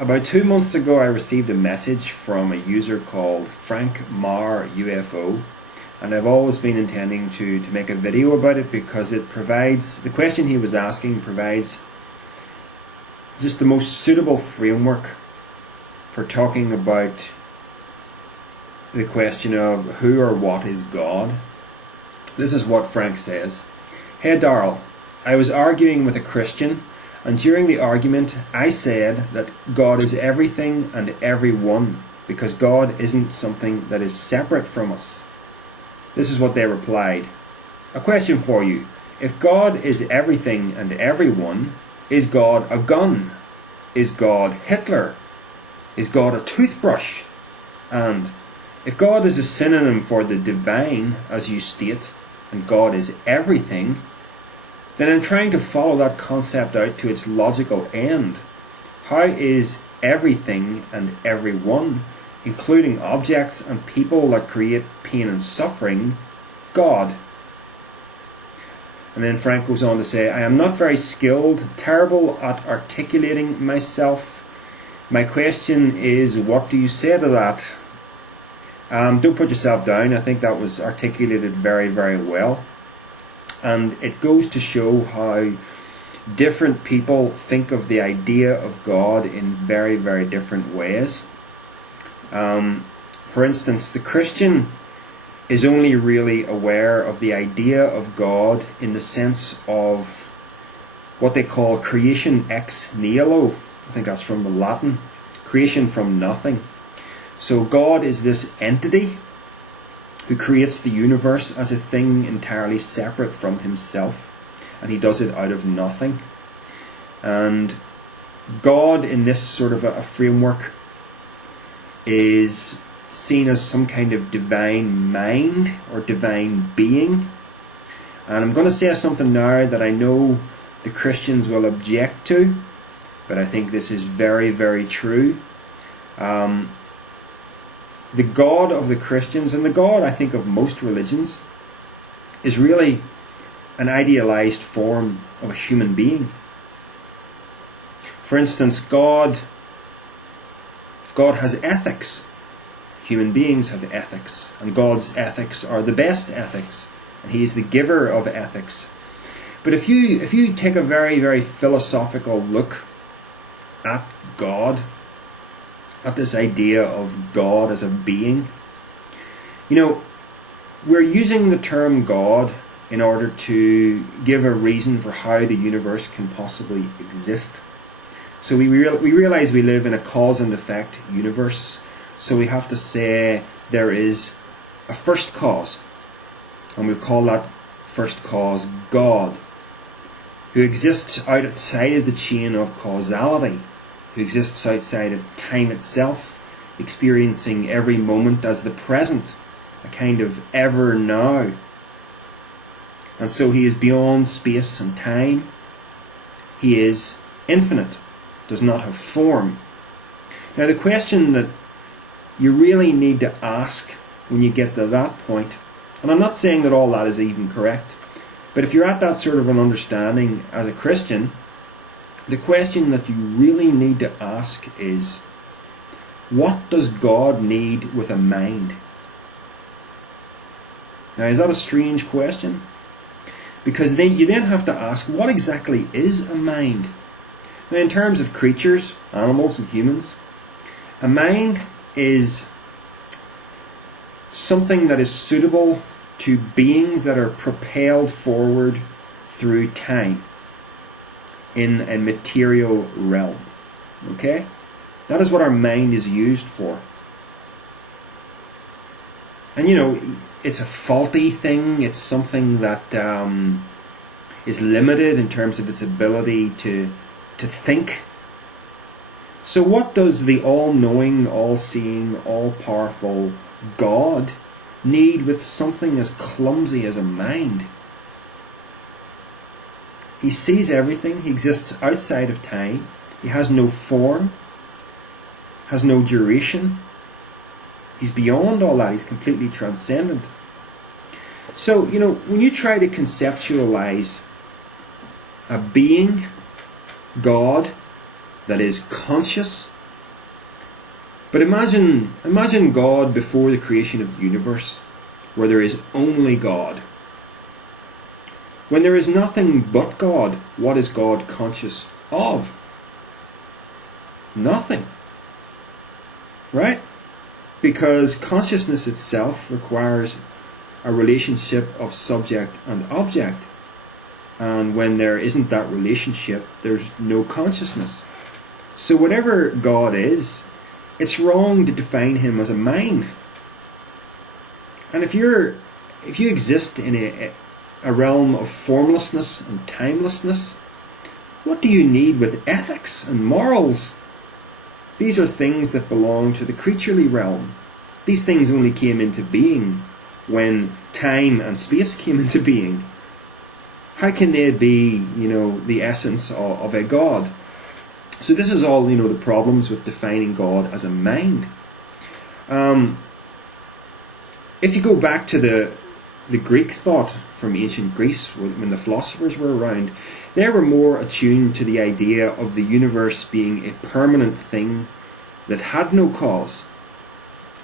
About 2 months ago, I received a message from a user called Frank Mar UFO, and I've always been intending to make a video about it because it provides, the question he was asking provides just the most suitable framework for talking about the question of who or what is God. This is what Frank says. Hey Darrell, I was arguing with a Christian, and during the argument I said that God is everything and everyone because God isn't something that is separate from us. This is what they replied. A question for you. If God is everything and everyone, is God a gun? Is God Hitler? Is God a toothbrush? And if God is a synonym for the divine, as you state, and God is everything, then in trying to follow that concept out to its logical end, how is everything and everyone, including objects and people that create pain and suffering, God? And then Frank goes on to say, I am not very skilled, terrible at articulating myself. My question is, what do you say to that? Don't put yourself down. I think that was articulated very, very well. And it goes to show how different people think of the idea of God in very, very different ways. For instance, the Christian is only really aware of the idea of God in the sense of what they call creation ex nihilo. I think that's from the Latin. Creation from nothing. So God is this entity who creates the universe as a thing entirely separate from himself, and he does it out of nothing. And God in this sort of a framework is seen as some kind of divine mind or divine being. And I'm going to say something now that I know the Christians will object to, but I think this is very, very true. The God of the Christians, and the God, I think, of most religions, is really an idealized form of a human being. For instance, God has ethics. Human beings have ethics, and God's ethics are the best ethics, and He is the giver of ethics. But if you take a very, very philosophical look at God, at this idea of God as a being, we're using the term God in order to give a reason for how the universe can possibly exist. So we realize we live in a cause and effect universe, so we have to say there is a first cause, and we'll call that first cause God, who exists outside of the chain of causality, who exists outside of time itself, experiencing every moment as the present, a kind of ever now. And so he is beyond space and time. He is infinite, does not have form. Now the question that you really need to ask when you get to that point, and I'm not saying that all that is even correct, but if you're at that sort of an understanding as a Christian, the question that you really need to ask is, what does God need with a mind? Now, is that a strange question? Because you then have to ask, what exactly is a mind? Now, in terms of creatures, animals and humans, a mind is something that is suitable to beings that are propelled forward through time in a material realm. Okay? That is what our mind is used for. And it's a faulty thing. It's something that is limited in terms of its ability to think. So what does the all-knowing, all-seeing, all-powerful God need with something as clumsy as a mind? He sees everything. He exists outside of time. He has no form, has no duration. He's beyond all that. He's completely transcendent. So, when you try to conceptualize a being, God, that is conscious, But imagine God before the creation of the universe, where there is only God. When there is nothing but God, what is God conscious of? Nothing. Right? Because consciousness itself requires a relationship of subject and object. And when there isn't that relationship, there's no consciousness. So whatever God is, it's wrong to define him as a mind. And if you exist in a realm of formlessness and timelessness, what do you need with ethics and morals? These are things that belong to the creaturely realm. These things only came into being when time and space came into being. How can they be, the essence of a God? So this is all, the problems with defining God as a mind. If you go back to the Greek thought from ancient Greece, when the philosophers were around, they were more attuned to the idea of the universe being a permanent thing that had no cause.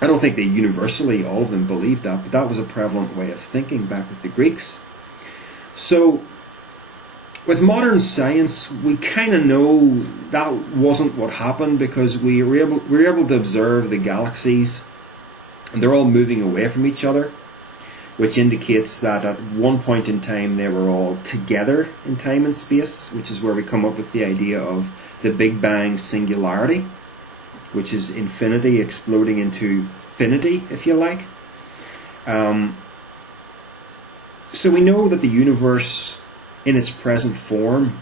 I don't think they universally, all of them, believed that, but that was a prevalent way of thinking back with the Greeks. So, with modern science, we kind of know that wasn't what happened, because we were able to observe the galaxies, and they're all moving away from each other, which indicates that at one point in time they were all together in time and space, which is where we come up with the idea of the Big Bang singularity, which is infinity exploding into finity, if you like. So we know that the universe in its present form,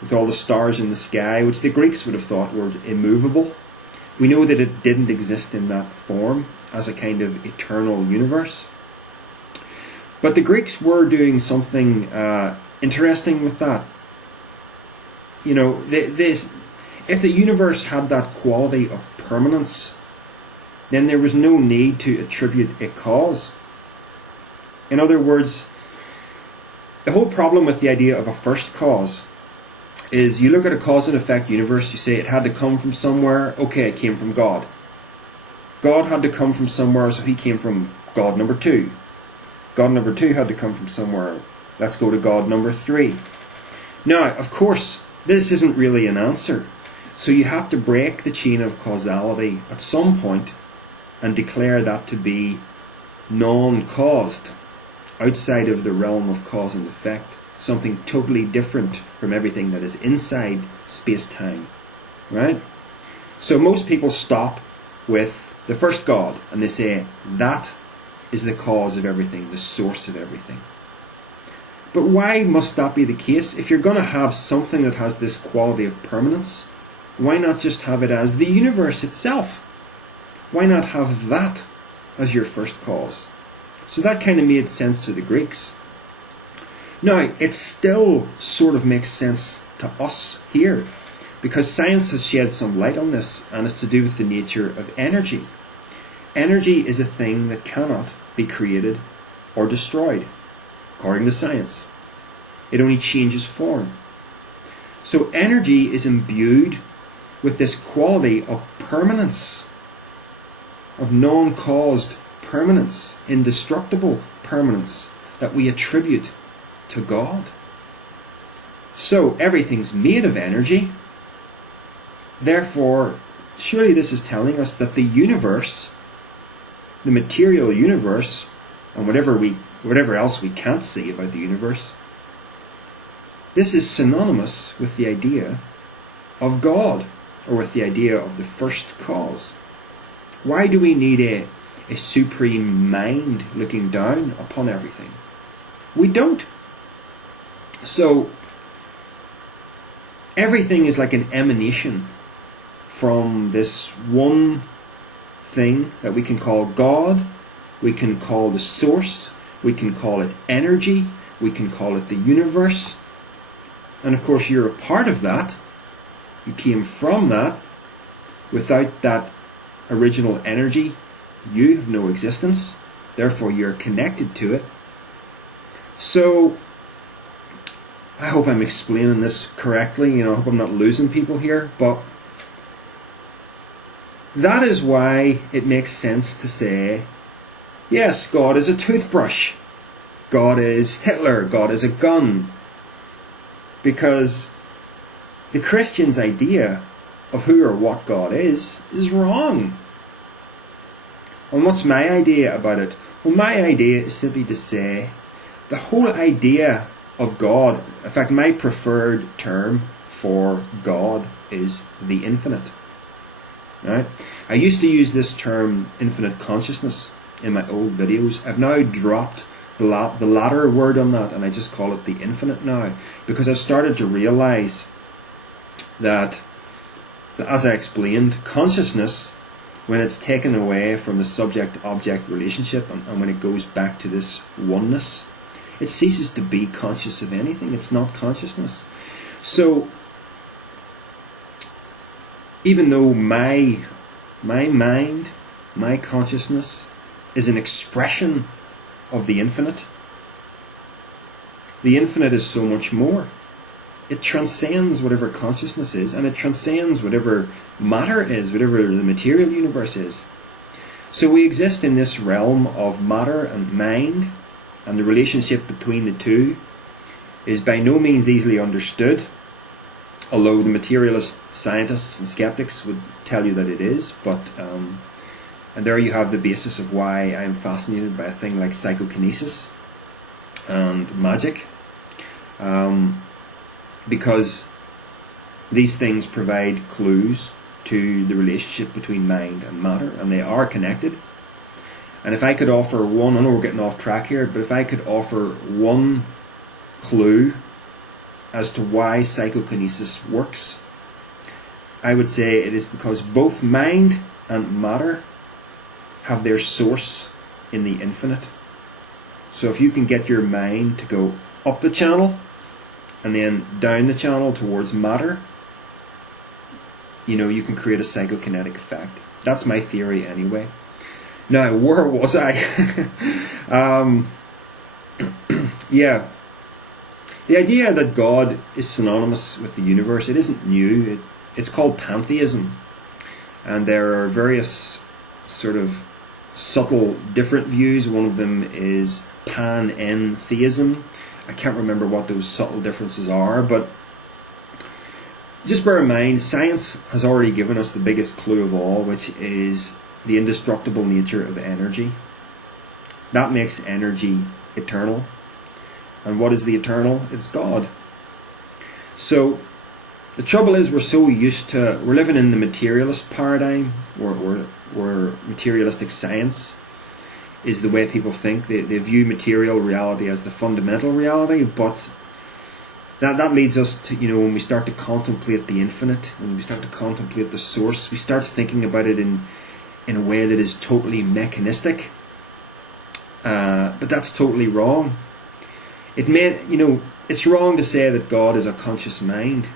with all the stars in the sky, which the Greeks would have thought were immovable, we know that it didn't exist in that form as a kind of eternal universe. But the Greeks were doing something interesting with that. If the universe had that quality of permanence, then there was no need to attribute a cause. In other words, the whole problem with the idea of a first cause is you look at a cause and effect universe, you say it had to come from somewhere. Okay, it came from God. God had to come from somewhere, so he came from God number 2. God number 2 had to come from somewhere. Let's go to God number 3. Now, of course, this isn't really an answer. So you have to break the chain of causality at some point and declare that to be non-caused, outside of the realm of cause and effect, something totally different from everything that is inside space-time, right? So most people stop with the first God and they say that is the cause of everything, the source of everything. But why must that be the case? If you're going to have something that has this quality of permanence, why not just have it as the universe itself? Why not have that as your first cause? So that kind of made sense to the Greeks. Now, it still sort of makes sense to us here, because science has shed some light on this, and it's to do with the nature of energy. Energy is a thing that cannot be created or destroyed, according to science. It only changes form. So energy is imbued with this quality of permanence, of non-caused permanence, indestructible permanence that we attribute to God. So everything's made of energy. Therefore, surely this is telling us that the universe, the material universe, and whatever else we can't see about the universe, this is synonymous with the idea of God, or with the idea of the first cause. Why do we need a supreme mind looking down upon everything? We don't. So everything is like an emanation from this one thing that we can call God, we can call the source, we can call it energy, we can call it the universe. And of course you're a part of that. You came from that. Without that original energy, you have no existence. Therefore you're connected to it. So I hope I'm explaining this correctly. I hope I'm not losing people here. But That is why it makes sense to say, yes, God is a toothbrush, God is Hitler, God is a gun. Because the Christian's idea of who or what God is wrong. And what's my idea about it? Well, my idea is simply to say the whole idea of God, in fact, my preferred term for God is the infinite. Right? I used to use this term infinite consciousness in my old videos. I've now dropped the latter word on that, and I just call it the infinite now, because I've started to realize that, as I explained, consciousness, when it's taken away from the subject-object relationship and when it goes back to this oneness, it ceases to be conscious of anything. It's not consciousness. So, even though my mind, my consciousness, is an expression of the infinite is so much more. It transcends whatever consciousness is, and it transcends whatever matter is, whatever the material universe is. So we exist in this realm of matter and mind, and the relationship between the two is by no means easily understood, although the materialist scientists and skeptics would tell you that it is. But and there you have the basis of why I'm fascinated by a thing like psychokinesis and magic, because these things provide clues to the relationship between mind and matter, and they are connected. And if I could offer one, I know we're getting off track here, but if I could offer one clue as to why psychokinesis works, I would say it is because both mind and matter have their source in the infinite. So if you can get your mind to go up the channel and then down the channel towards matter, you can create a psychokinetic effect. That's my theory anyway. Now, where was I? Yeah. The idea that God is synonymous with the universe, it isn't new. It's called Pantheism. And there are various sort of subtle different views. One of them is Pantheism. I can't remember what those subtle differences are, but just bear in mind, science has already given us the biggest clue of all, which is the indestructible nature of energy. That makes energy eternal. And what is the eternal? It's God. So the trouble is we're living in the materialist paradigm, where materialistic science is the way people think. They view material reality as the fundamental reality, but that leads us to, when we start to contemplate the infinite, when we start to contemplate the source, we start thinking about it in a way that is totally mechanistic. But that's totally wrong. It's wrong to say that God is a conscious mind.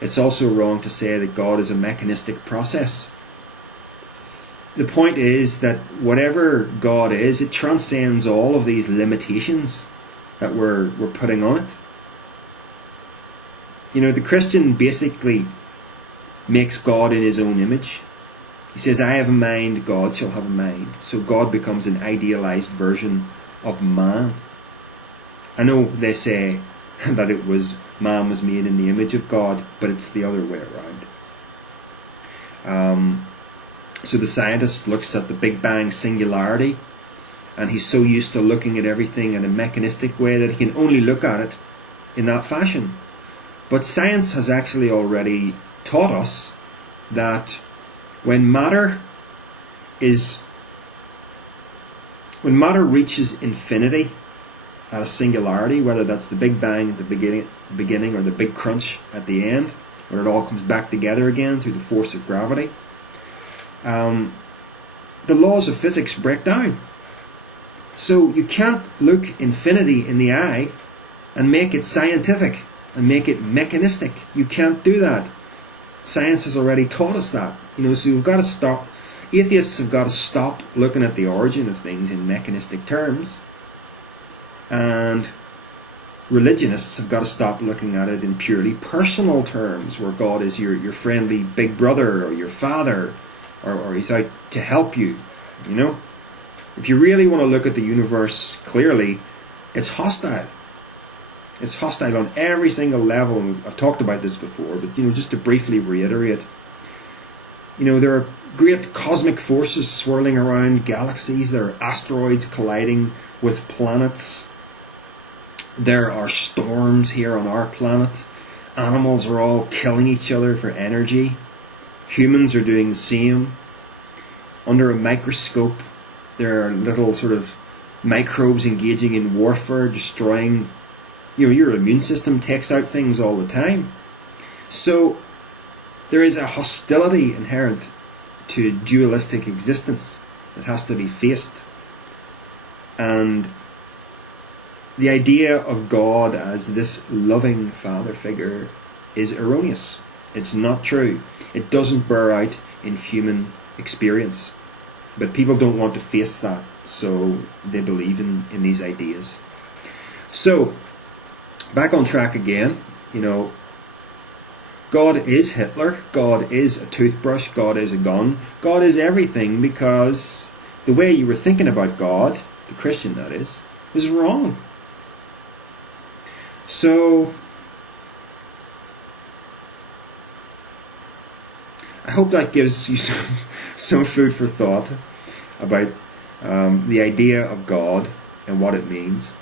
It's also wrong to say that God is a mechanistic process. The point is that whatever God is, it transcends all of these limitations that we're putting on it. The Christian basically makes God in his own image. He says, I have a mind, God shall have a mind. So God becomes an idealized version of man. I know they say that man was made in the image of God, but it's the other way around. So the scientist looks at the Big Bang singularity, and he's so used to looking at everything in a mechanistic way that he can only look at it in that fashion. But science has actually already taught us that when matter reaches infinity at a singularity, whether that's the Big Bang at the beginning or the Big Crunch at the end, where it all comes back together again through the force of gravity, the laws of physics break down. So you can't look infinity in the eye and make it scientific and make it mechanistic. You can't do that. Science has already taught us that. So we've got to stop. Atheists have got to stop looking at the origin of things in mechanistic terms, and religionists have got to stop looking at it in purely personal terms, where God is your friendly big brother or your father, or he's out to help you, you know. If you really want to look at the universe clearly, it's hostile. It's hostile on every single level. And I've talked about this before, but just to briefly reiterate, there are great cosmic forces swirling around galaxies. There are asteroids colliding with planets. There are storms here on our planet. Animals are all killing each other for energy. Humans are doing the same. Under a microscope, there are little sort of microbes engaging in warfare, destroying. Your immune system takes out things all the time. So there is a hostility inherent to dualistic existence that has to be faced. And the idea of God as this loving father figure is erroneous. It's not true. It doesn't bear out in human experience. But people don't want to face that, so they believe in these ideas. So, back on track again, God is Hitler, God is a toothbrush, God is a gun, God is everything, because the way you were thinking about God, the Christian that is wrong. So, I hope that gives you some food for thought about the idea of God and what it means.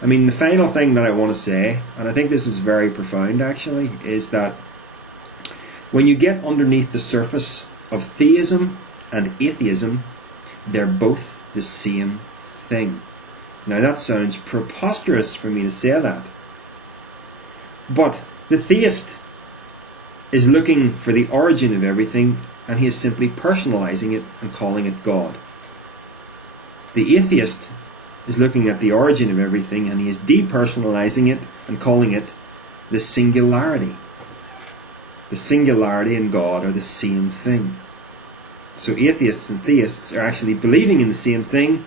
I mean, the final thing that I want to say, and I think this is very profound actually, is that when you get underneath the surface of theism and atheism, they're both the same thing. Now that sounds preposterous for me to say that. But the theist is looking for the origin of everything, and he is simply personalizing it and calling it God. The atheist is looking at the origin of everything, and he is depersonalizing it and calling it the singularity. The singularity and God are the same thing. So atheists and theists are actually believing in the same thing,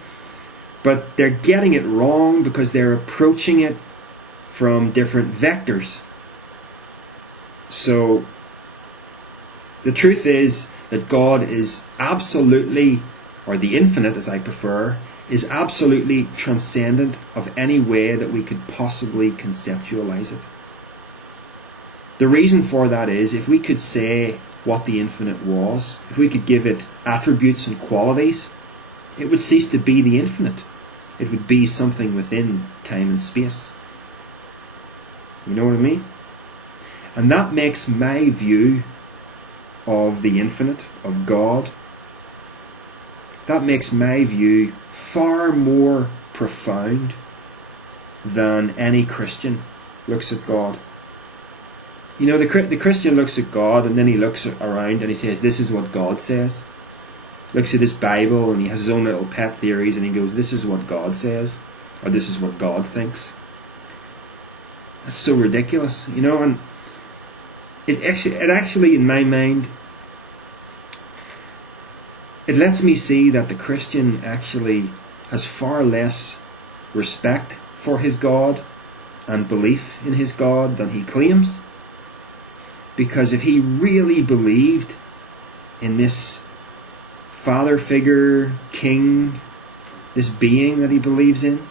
but they're getting it wrong because they're approaching it from different vectors. So the truth is that God is absolutely, or the infinite as I prefer, is absolutely transcendent of any way that we could possibly conceptualize it. The reason for that is, if we could say what the infinite was, if we could give it attributes and qualities, it would cease to be the infinite. It would be something within time and space. You know what I mean? And that makes my view of the infinite, of God, that makes my view far more profound than any Christian looks at God. The Christian looks at God and then he looks around and he says, this is what God says. Looks at his Bible and he has his own little pet theories and he goes, this is what God says, or this is what God thinks. That's so ridiculous, and it actually, in my mind, it lets me see that the Christian actually has far less respect for his God and belief in his God than he claims. Because if he really believed in this father figure, king, this being that he believes in,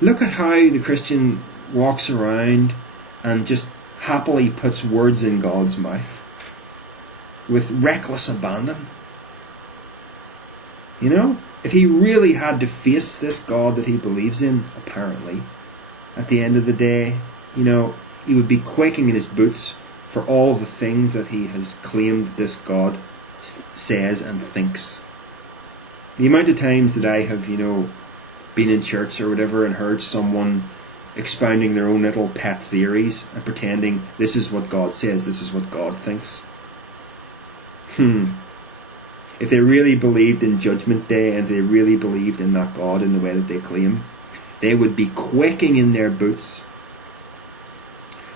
look at how the Christian walks around and just happily puts words in God's mouth with reckless abandon. If he really had to face this God that he believes in, apparently, at the end of the day, he would be quaking in his boots for all of the things that he has claimed this God says and thinks. The amount of times that I have, been in church or whatever and heard someone expounding their own little pet theories and pretending this is what God says, this is what God thinks. If they really believed in Judgment Day and they really believed in that God in the way that they claim, they would be quaking in their boots.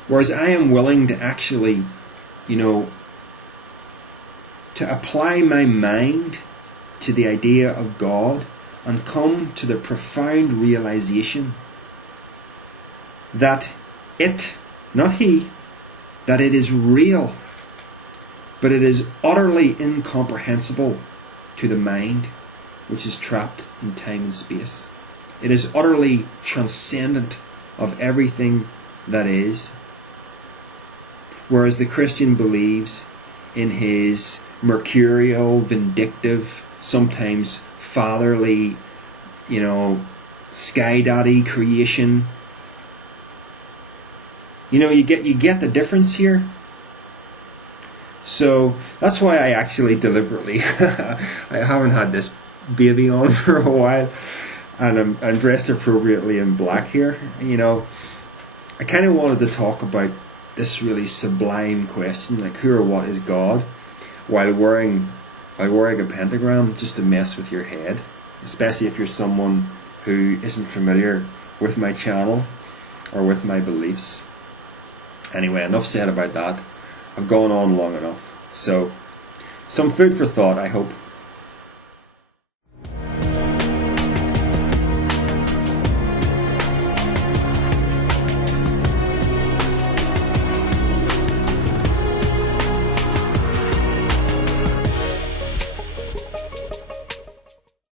Whereas I am willing to actually, to apply my mind to the idea of God and come to the profound realization that it, not he, that it is real. but it is utterly incomprehensible to the mind, which is trapped in time and space. It is utterly transcendent of everything that is. Whereas the Christian believes in his mercurial, vindictive, sometimes fatherly, sky daddy creation. You get the difference here. So that's why I actually deliberately I haven't had this baby on for a while, and I'm dressed appropriately in black here. I kind of wanted to talk about this really sublime question, like who or what is God, while wearing a pentagram, just to mess with your head, especially if you're someone who isn't familiar with my channel or with my beliefs. Anyway, enough said about that. I've gone on long enough. So, some food for thought, I hope.